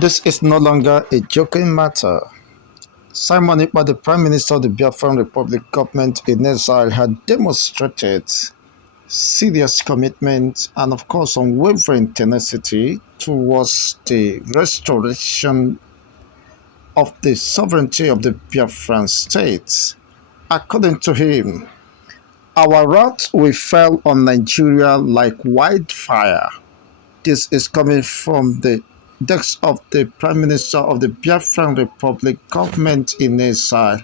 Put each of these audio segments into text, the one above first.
This is no longer a joking matter. Simon Ekpa, the Prime Minister of the Biafran Republic government in exile, had demonstrated serious commitment and, of course, unwavering tenacity towards the restoration of the sovereignty of the Biafran state. According to him, our wrath will fall on Nigeria like wildfire. This is coming from the desk of the Prime Minister of the Biafran Republic government in exile.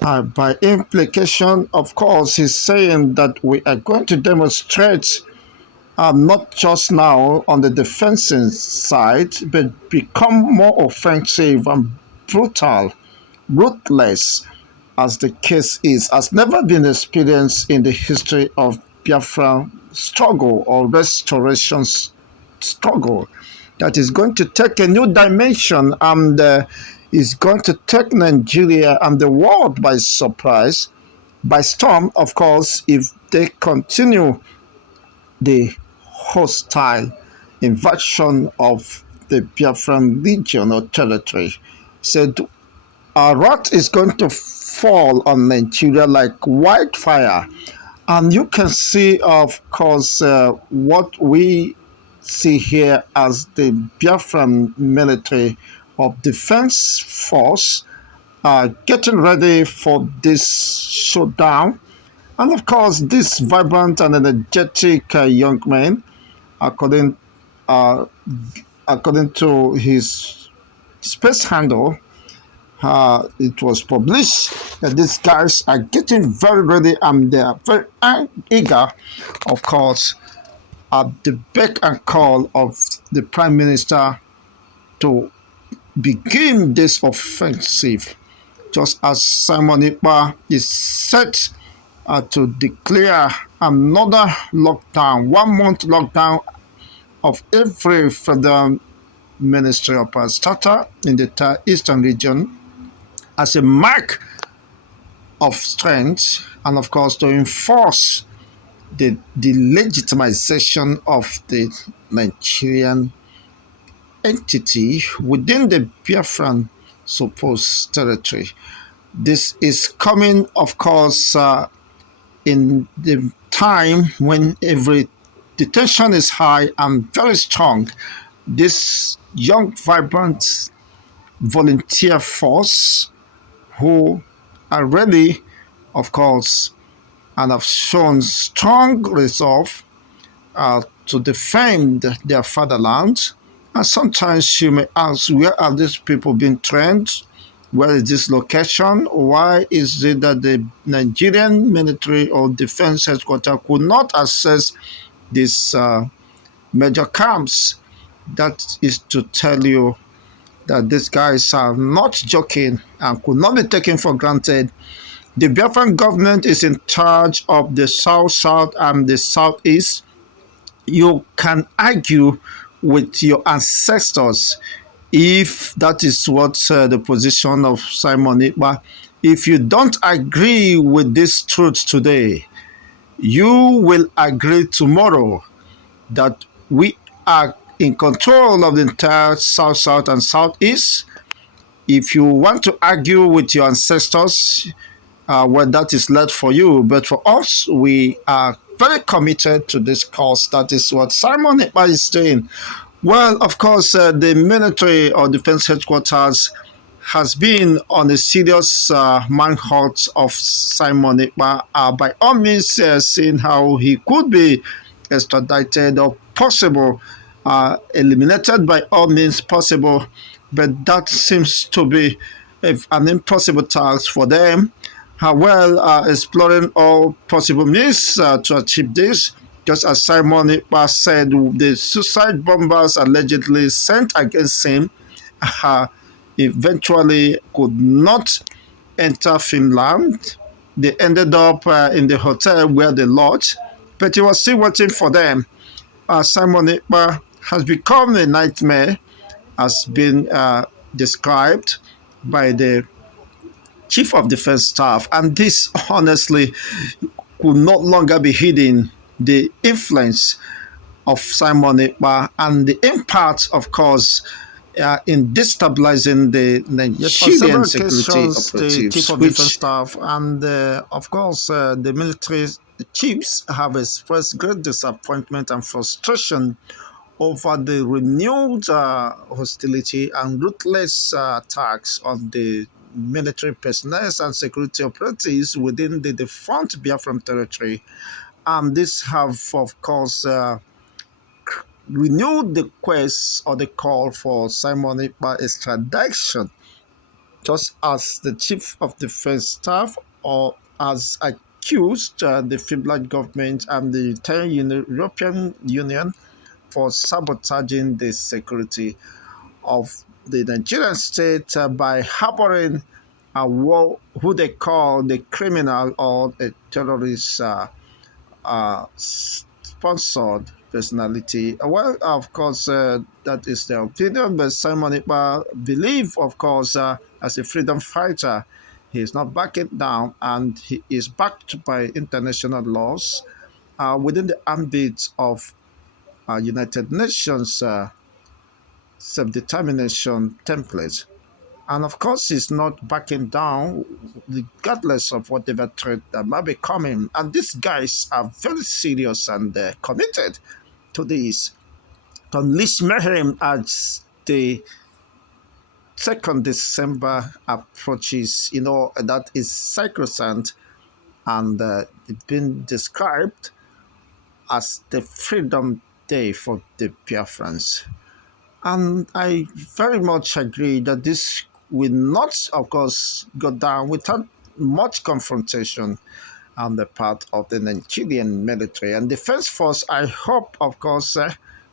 By implication, of course, he's saying that we are going to demonstrate not just now on the defensive side, but become more offensive and brutal, ruthless, as the case is, has never been experienced in the history of Biafran struggle or restoration struggle. That is going to take a new dimension and is going to take Nigeria and the world by surprise, by storm, of course, if they continue the hostile invasion of the Biafran region or territory. So our wrath is going to fall on Nigeria like wildfire. And you can see, of course, what we see here as the Biafran military of defense force getting ready for this showdown. And of course, this vibrant and energetic young man, according according to his space handle, it was published that these guys are getting very ready and they are very eager, of course, at the beck and call of the Prime Minister to begin this offensive, just as Simon Ekpa is set to declare another lockdown, 1 month lockdown of every federal ministry of starter in the eastern region as a mark of strength and, of course, to enforce the legitimization of the Nigerian entity within the Biafran supposed territory. This is coming, of course, in the time when the tension is high and very strong. This young, vibrant volunteer force who are ready, of course, and have shown strong resolve to defend their fatherland. And sometimes you may ask, where are these people being trained? Where is this location? Why is it that the Nigerian military or defense headquarters could not access these major camps? That is to tell you that these guys are not joking and could not be taken for granted. The Biafran government is in charge of the South and the Southeast. You can argue with your ancestors if that is what the position of Simon Ekpa. If you don't agree with this truth today, you will agree tomorrow that we are in control of the entire South and Southeast. If you want to argue with your ancestors, well, that is left for you. But for us, we are very committed to this cause. That is what Simon Ekpa is doing. Well, of course, the military or defense headquarters has been on a serious manhunt of Simon Ekpa, by all means, seeing how he could be extradited or possible, eliminated by all means possible. But that seems to be an impossible task for them. Exploring all possible means to achieve this. Just as Simon Ekpa said, the suicide bombers allegedly sent against him eventually could not enter Finland. They ended up in the hotel where they lodged, but he was still waiting for them. Simon Ekpa has become a nightmare, has been described by the Chief of Defense Staff, and this honestly could no longer be hidden. The influence of Simon Ekpa and the impact, of course, in destabilizing the Yes, on Nigerian several security occasions, the Chief operatives, of Defense which Staff and, of course, the military chiefs have expressed great disappointment and frustration over the renewed hostility and ruthless attacks on the military personnel and security operatives within the defunct Biafran territory. And this have, of course, renewed the quest or the call for Simon Ekpa extradition, just as the chief of defense staff or has accused the Finland government and the entire European Union for sabotaging the security of the Nigerian state by harboring a war, who they call the criminal or a terrorist sponsored personality. Well, of course, that is their opinion, but Simon Ekpa believe, of course, as a freedom fighter, he is not backing down and he is backed by international laws within the ambit of United Nations self-determination template. And of course, he's not backing down, regardless of whatever threat that might be coming. And these guys are very serious and committed to this. To unleash mayhem as the 2nd December approaches, that is sacrosanct and it's been described as the Freedom Day for the Biafrans. And I very much agree that this will not, of course, go down without much confrontation on the part of the Nigerian military and defense force. I hope, of course,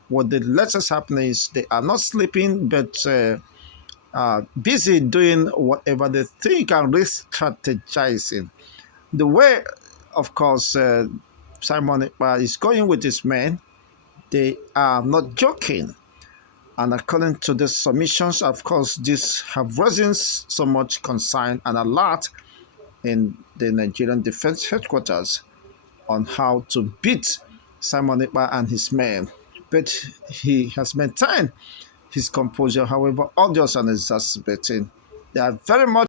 what the latest happening is they are not sleeping, but busy doing whatever they think and re-strategizing. The way, of course, Simon Ekpa is going with his men, they are not joking. And according to the submissions, of course, this have risen so much concern and alert in the Nigerian Defense Headquarters on how to beat Simon Ekpa and his men. But he has maintained his composure, however odious and exacerbating. They are very much